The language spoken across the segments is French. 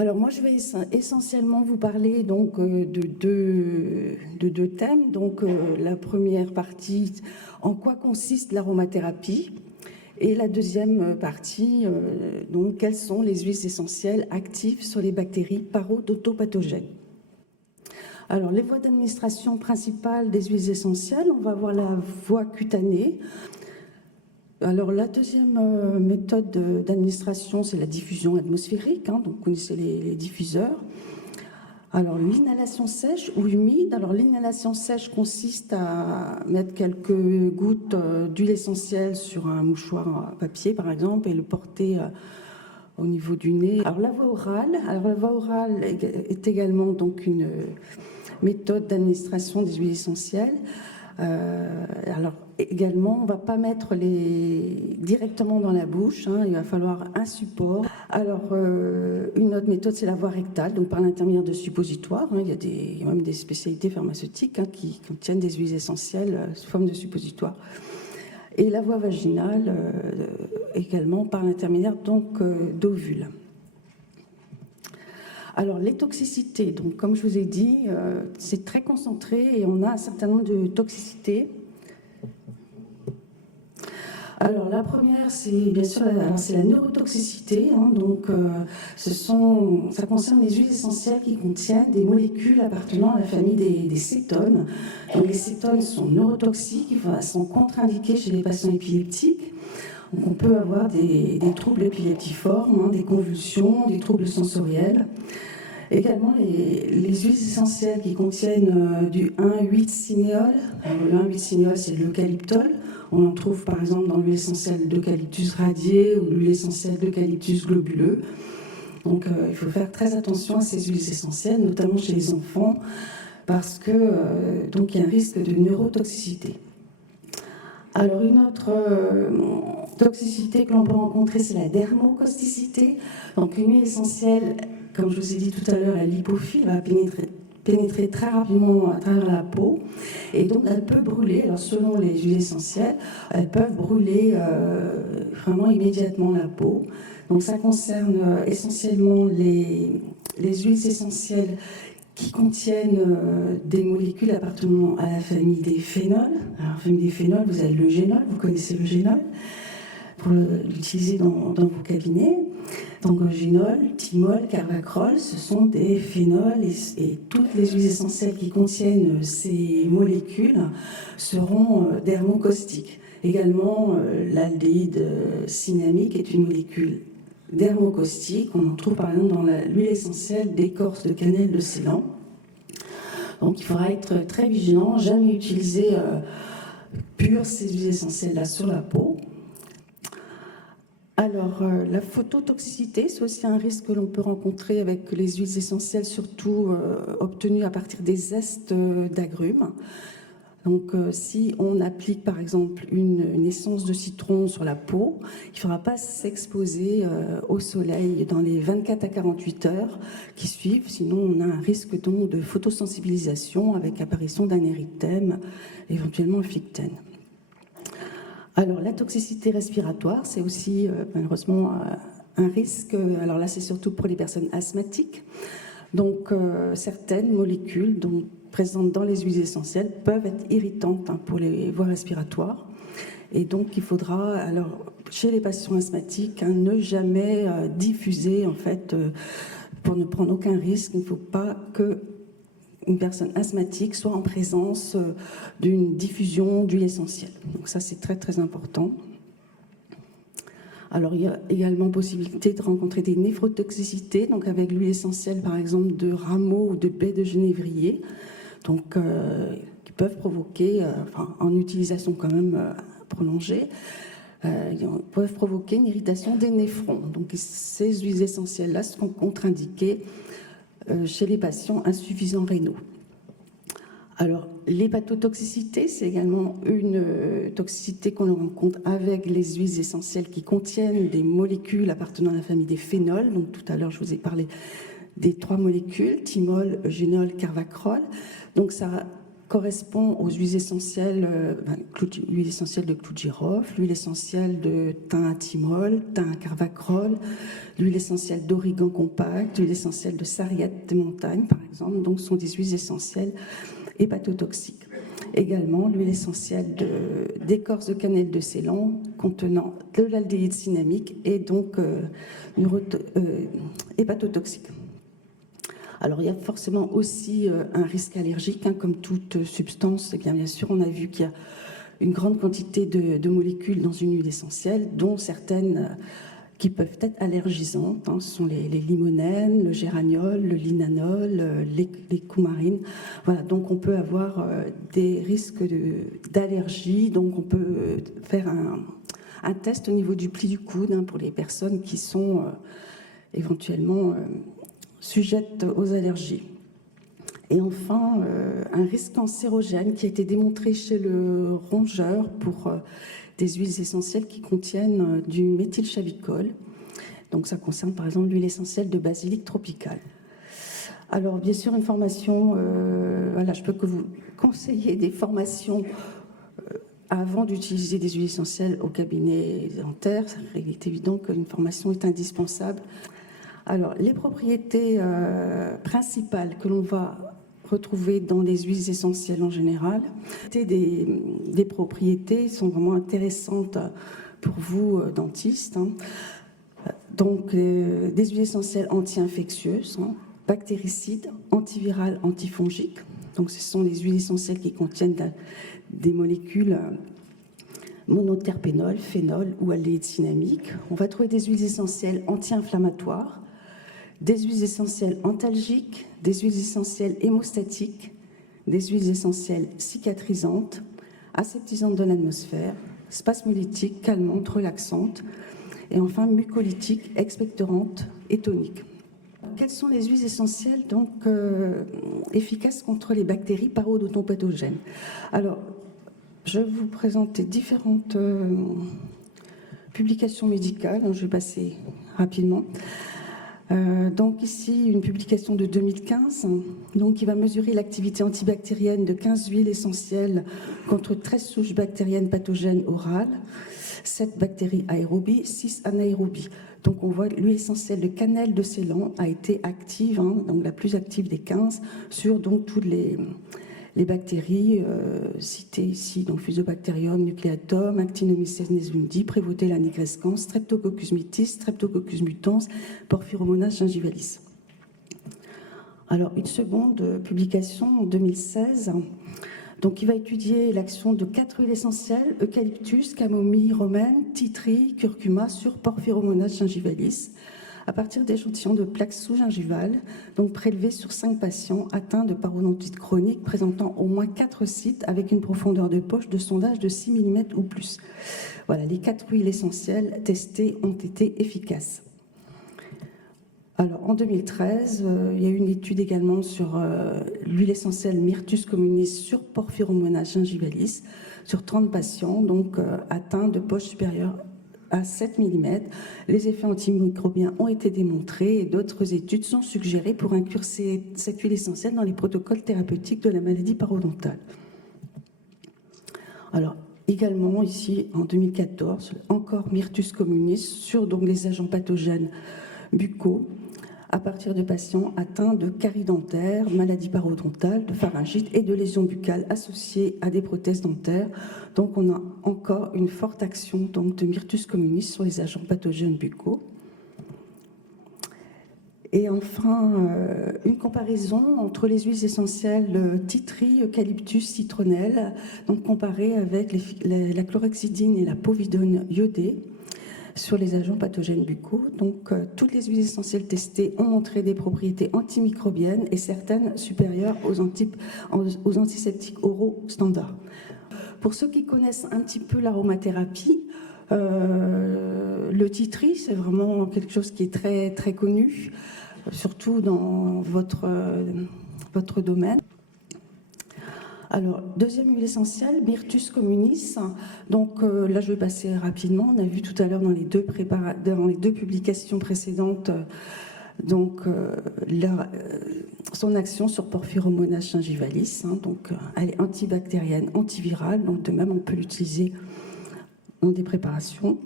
Alors moi, je vais essentiellement vous parler donc de deux thèmes. Donc la première partie, en quoi consiste l'aromathérapie, et la deuxième partie, donc quelles sont les huiles essentielles actives sur les bactéries parodotopathogènes. Alors les voies d'administration principales des huiles essentielles, on va voir la voie cutanée. Alors la deuxième méthode d'administration, c'est la diffusion atmosphérique, donc vous connaissez les diffuseurs. Alors l'inhalation sèche ou humide. Alors l'inhalation sèche consiste à mettre quelques gouttes d'huile essentielle sur un mouchoir à papier par exemple et le porter au niveau du nez. Alors la voie orale est également donc une méthode d'administration des huiles essentielles. Alors également, on ne va pas mettre directement dans la bouche, il va falloir un support. Alors une autre méthode, c'est la voie rectale, donc par l'intermédiaire de suppositoires. Il y a même des spécialités pharmaceutiques qui contiennent des huiles essentielles sous forme de suppositoires. Et la voie vaginale également par l'intermédiaire d'ovules. Alors les toxicités, donc comme je vous ai dit, c'est très concentré et on a un certain nombre de toxicités. Alors la première, c'est bien sûr c'est la neurotoxicité, donc ça concerne les huiles essentielles qui contiennent des molécules appartenant à la famille des cétones. Donc les cétones sont neurotoxiques, sont contre-indiquées chez les patients épileptiques. Donc on peut avoir des troubles épileptiformes, des convulsions, des troubles sensoriels. Également les huiles essentielles qui contiennent du 1,8-cinéol. Le 1,8-cinéol, c'est l'eucalyptol. On en trouve par exemple dans l'huile essentielle d'eucalyptus radié ou l'huile essentielle d'eucalyptus globuleux. Donc il faut faire très attention à ces huiles essentielles, notamment chez les enfants, parce que donc il y a un risque de neurotoxicité. Alors une autre toxicité que l'on peut rencontrer, c'est la dermocausticité. Donc une huile essentielle, comme je vous ai dit tout à l'heure, la lipophile va pénétrer très rapidement à travers la peau et donc elle peut brûler. Alors selon les huiles essentielles, elles peuvent brûler vraiment immédiatement la peau. Donc ça concerne essentiellement les huiles essentielles qui contiennent des molécules appartenant à la famille des phénols. Alors, la famille des phénols, vous avez le génol, vous connaissez le génol, pour l'utiliser dans vos cabinets. Donc, génol, thymol, carvacrol, ce sont des phénols et toutes les huiles essentielles qui contiennent ces molécules seront dermocaustiques. Également, l'aldéhyde cinnamique est une molécule dermocaustique. On en trouve par exemple dans l'huile essentielle d'écorce de cannelle de Ceylan. Donc il faudra être très vigilant, jamais utiliser pure ces huiles essentielles-là sur la peau. Alors la phototoxicité, c'est aussi un risque que l'on peut rencontrer avec les huiles essentielles, surtout obtenues à partir des zestes d'agrumes. Donc, si on applique par exemple une essence de citron sur la peau, il ne faudra pas s'exposer au soleil dans les 24 à 48 heures qui suivent, sinon on a un risque donc de photosensibilisation avec apparition d'un érythème, éventuellement un phictène. Alors, la toxicité respiratoire, c'est aussi malheureusement un risque. Alors là, c'est surtout pour les personnes asthmatiques. Donc, certaines molécules présentes dans les huiles essentielles peuvent être irritantes pour les voies respiratoires. Et donc, il faudra, alors, chez les patients asthmatiques, ne jamais diffuser, en fait, pour ne prendre aucun risque. Il ne faut pas qu'une personne asthmatique soit en présence d'une diffusion d'huile essentielle. Donc ça, c'est très, très important. Alors, il y a également possibilité de rencontrer des néphrotoxicités, donc avec l'huile essentielle, par exemple, de rameaux ou de baies de genévrier, donc qui peuvent provoquer, en utilisation quand même prolongée, peuvent provoquer une irritation des néphrons. Donc, ces huiles essentielles-là seront contre-indiquées chez les patients insuffisants rénaux. Alors, l'hépatotoxicité, c'est également une toxicité qu'on rencontre avec les huiles essentielles qui contiennent des molécules appartenant à la famille des phénols. Donc, tout à l'heure, je vous ai parlé des 3 molécules, thymol, eugénol, carvacrol. Donc, ça correspond aux huiles essentielles, l'huile essentielle de clou de girofle, l'huile essentielle de thym à thymol, thym à carvacrol, l'huile essentielle d'origan compact, l'huile essentielle de sarriette de montagne, par exemple. Donc, ce sont des huiles essentielles hépatotoxiques. Également, l'huile essentielle d'écorce de cannelle de Ceylan, contenant de l'aldéhyde cinnamique et donc hépatotoxique. Alors, il y a forcément aussi un risque allergique, hein, comme toute substance. Et bien sûr, on a vu qu'il y a une grande quantité de molécules dans une huile essentielle, dont certaines qui peuvent être allergisantes. Hein. Ce sont les limonènes, le géraniol, le linanol, les coumarines. Voilà, donc on peut avoir des risques d'allergie. Donc on peut faire un test au niveau du pli du coude, hein, pour les personnes qui sont éventuellement sujettes aux allergies. Et enfin, un risque cancérogène qui a été démontré chez le rongeur pour des huiles essentielles qui contiennent du méthylchavicol. Donc ça concerne par exemple l'huile essentielle de basilic tropical. Alors bien sûr, une formation, voilà, je peux que vous conseiller des formations avant d'utiliser des huiles essentielles au cabinet dentaire. Il est évident qu'une formation est indispensable. Alors les propriétés principales que l'on va retrouver dans les huiles essentielles en général. Des propriétés sont vraiment intéressantes pour vous, dentistes. Hein. Donc, des huiles essentielles anti-infectieuses, hein, bactéricides, antivirales, antifongiques. Donc, ce sont les huiles essentielles qui contiennent des molécules monoterpénol, phénol ou aldéhyde cinnamique. On va trouver des huiles essentielles anti-inflammatoires, des huiles essentielles antalgiques, des huiles essentielles hémostatiques, des huiles essentielles cicatrisantes, aseptisantes de l'atmosphère, spasmolytiques, calmantes, relaxantes, et enfin mucolytiques, expectorantes et toniques. Quelles sont les huiles essentielles donc, efficaces contre les bactéries parodontopathogènes? Alors, je vais vous présenter différentes publications médicales, donc je vais passer rapidement. Donc ici, une publication de 2015, donc, qui va mesurer l'activité antibactérienne de 15 huiles essentielles contre 13 souches bactériennes pathogènes orales, 7 bactéries aérobies, 6 anaérobies. Donc on voit que l'huile essentielle de cannelle de Ceylan a été active, hein, donc la plus active des 15, sur donc, toutes les bactéries citées ici, donc Fusobacterium nucleatum, Actinomyces nesundi, Prevotella nigrescens, Streptococcus mitis, Streptococcus mutans, Porphyromonas gingivalis. Alors, une seconde publication en 2016, donc, qui va étudier l'action de 4 huiles essentielles, eucalyptus, camomille romaine, titri, curcuma, sur Porphyromonas gingivalis, à partir d'échantillons de plaques sous-gingivales, donc prélevés sur 5 patients atteints de parodontite chronique présentant au moins 4 sites avec une profondeur de poche de sondage de 6 mm ou plus. Voilà, les 4 huiles essentielles testées ont été efficaces. Alors, en 2013, il y a eu une étude également sur l'huile essentielle Myrtus communis sur Porphyromonas gingivalis, sur 30 patients donc, atteints de poche supérieure à 7 mm. Les effets antimicrobiens ont été démontrés et d'autres études sont suggérées pour inclure cette huile essentielle dans les protocoles thérapeutiques de la maladie parodontale. Alors, également ici, en 2014, encore Myrtus communis sur donc, les agents pathogènes buccaux à partir de patients atteints de caries dentaires, maladies parodontales, de pharyngite et de lésions buccales associées à des prothèses dentaires. Donc on a encore une forte action donc, de Myrtus communis sur les agents pathogènes buccaux. Et enfin, une comparaison entre les huiles essentielles titri, eucalyptus, citronnelle, donc comparée avec la chlorhexidine et la povidone iodée sur les agents pathogènes buccaux. Donc, toutes les huiles essentielles testées ont montré des propriétés antimicrobiennes et certaines supérieures aux antiseptiques oraux standards. Pour ceux qui connaissent un petit peu l'aromathérapie, le titri, c'est vraiment quelque chose qui est très, très connu, surtout dans votre domaine. Alors, deuxième huile essentielle, Myrtus communis. Donc là, je vais passer rapidement. On a vu tout à l'heure dans les deux publications précédentes Donc, son action sur Porphyromonas gingivalis, donc elle est antibactérienne, antivirale, donc de même on peut l'utiliser dans des préparations.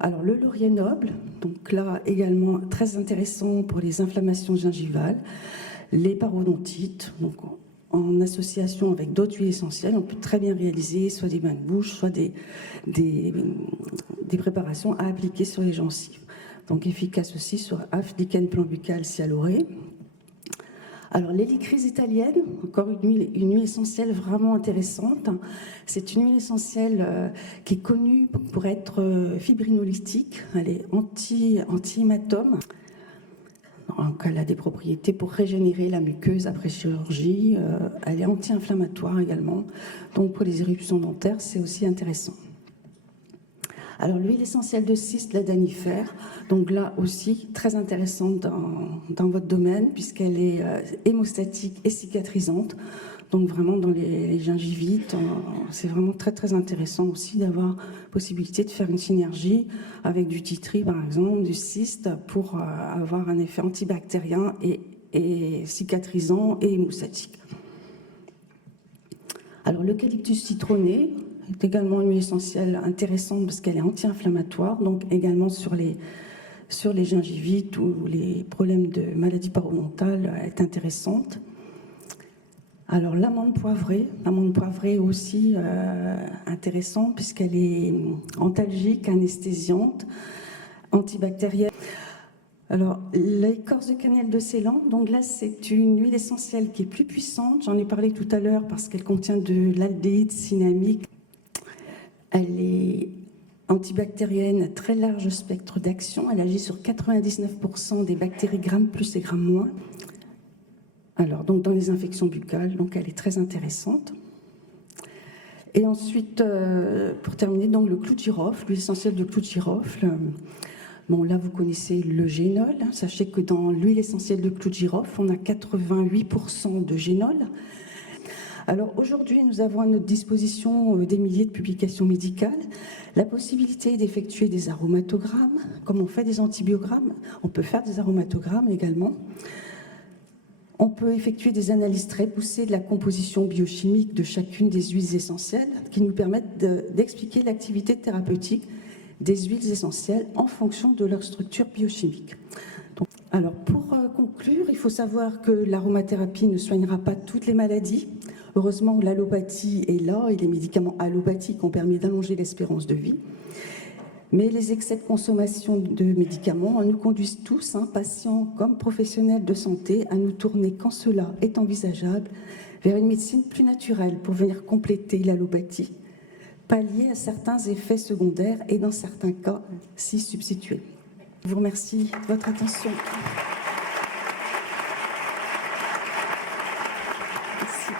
Alors le laurier noble, donc là également très intéressant pour les inflammations gingivales, les parodontites, donc en association avec d'autres huiles essentielles, on peut très bien réaliser soit des bains de bouche, soit des préparations à appliquer sur les gencives. Donc efficace aussi sur aph, lichen, plan buccal, sialoré. Alors l'hélicryse italienne, encore une huile essentielle vraiment intéressante. C'est une huile essentielle qui est connue pour être fibrinolytique. Elle est anti-hématome. Donc, elle a des propriétés pour régénérer la muqueuse après chirurgie. Elle est anti-inflammatoire également. Donc pour les éruptions dentaires, c'est aussi intéressant. Alors l'huile essentielle de cyste, la danifère, donc là aussi très intéressante dans votre domaine puisqu'elle est hémostatique et cicatrisante. Donc vraiment dans les gingivites, c'est vraiment très très intéressant aussi d'avoir possibilité de faire une synergie avec du titri par exemple, du cyste pour avoir un effet antibactérien et cicatrisant et hémostatique. Alors l'eucalyptus citronné est également une huile essentielle intéressante parce qu'elle est anti-inflammatoire, donc également sur les gingivites ou les problèmes de maladies parodontales est intéressante. Alors l'amande poivrée aussi intéressante puisqu'elle est antalgique, anesthésiante, antibactérienne. Alors l'écorce de cannelle de Ceylan, donc là c'est une huile essentielle qui est plus puissante, j'en ai parlé tout à l'heure parce qu'elle contient de l'aldéhyde cinnamique. Elle est antibactérienne, très large spectre d'action, elle agit sur 99% des bactéries Gram plus et Gram moins. Alors, donc dans les infections buccales, donc elle est très intéressante. Et ensuite, pour terminer, donc le clou de girofle, l'huile essentielle de clou de girofle. Bon, là, vous connaissez le génol. Sachez que dans l'huile essentielle de clou de girofle, on a 88% de génol. Alors aujourd'hui, nous avons à notre disposition des milliers de publications médicales, la possibilité d'effectuer des aromatogrammes, comme on fait des antibiogrammes, on peut faire des aromatogrammes également. On peut effectuer des analyses très poussées de la composition biochimique de chacune des huiles essentielles qui nous permettent d'expliquer l'activité thérapeutique des huiles essentielles en fonction de leur structure biochimique. Alors pour conclure, il faut savoir que l'aromathérapie ne soignera pas toutes les maladies. Heureusement, l'allopathie est là et les médicaments allopathiques ont permis d'allonger l'espérance de vie. Mais les excès de consommation de médicaments nous conduisent tous, patients comme professionnels de santé, à nous tourner, quand cela est envisageable, vers une médecine plus naturelle pour venir compléter l'allopathie, pallier à certains effets secondaires et dans certains cas, s'y substituer. Je vous remercie de votre attention. Merci.